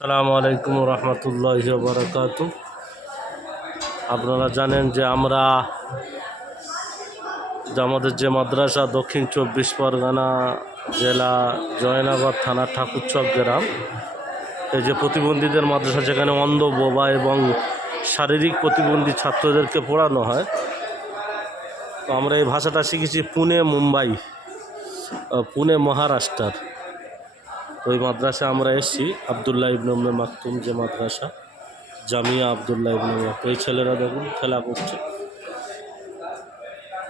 আসসালামু আলাইকুম রহমতুল্লাহি ওয়া বারাকাতু। আপনারা জানেন যে আমাদের যে মাদ্রাসা দক্ষিণ 24 পরগনা জেলা জয়নগর থানা ঠাকুরচক গ্রাম, এই যে প্রতিবন্ধীদের মাদ্রাসা, যেখানে অন্ধ, বোবা এবং শারীরিক প্রতিবন্ধী ছাত্রদেরকে পড়ানো হয়। তো আমরা এই ভাষাটা শিখেছি পুনে মহারাষ্ট্র। ওই মাদ্রাসা আমরা এসেছি, আবদুল্লাহ ইবনে উম্মে মাকতুম যে মাদ্রাসা, জামিয়া আবদুল্লাহ ইবনে মাকতুম। ওই ছেলেরা দেখুন খেলা করছে,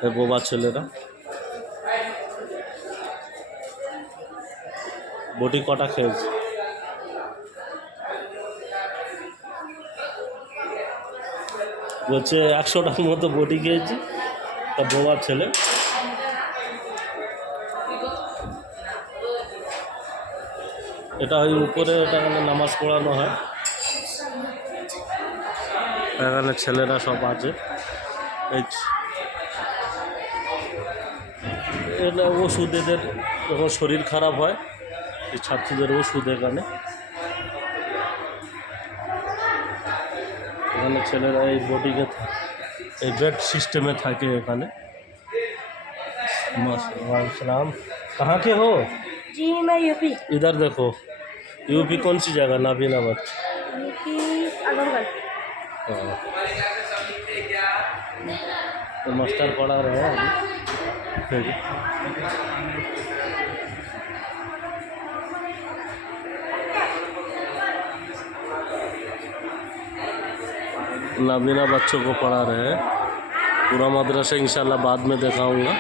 এই বোবা ছেলেরা। বটি কটা খেয়েছে? বলছে 100টার মতো বটি খেয়েছি। তা বোবা ছেলে। এটা ওই উপরে, এটা এখানে নামাজ পড়ানো হয়। এখানে ছেলেরা সব আছে। এটা ওষুধ, এদের যখন শরীর খারাপ হয় এই ছাত্রদের ওষুধ এখানে ছেলেরা এই বডিকে এই বেড সিস্টেমে থাকে এখানে। सलाम, कहाँ के हो? जी मैं यूपी। इधर देखो, यूपी कौन सी जगह? नाबीना बच यूपी आजमगढ़। तो मास्टर पढ़ा रहे हैं अभी। नाबीना बच्चों को पढ़ा रहे हैं। पूरा मदरसा इंशाल्लाह बाद में दिखाऊंगा।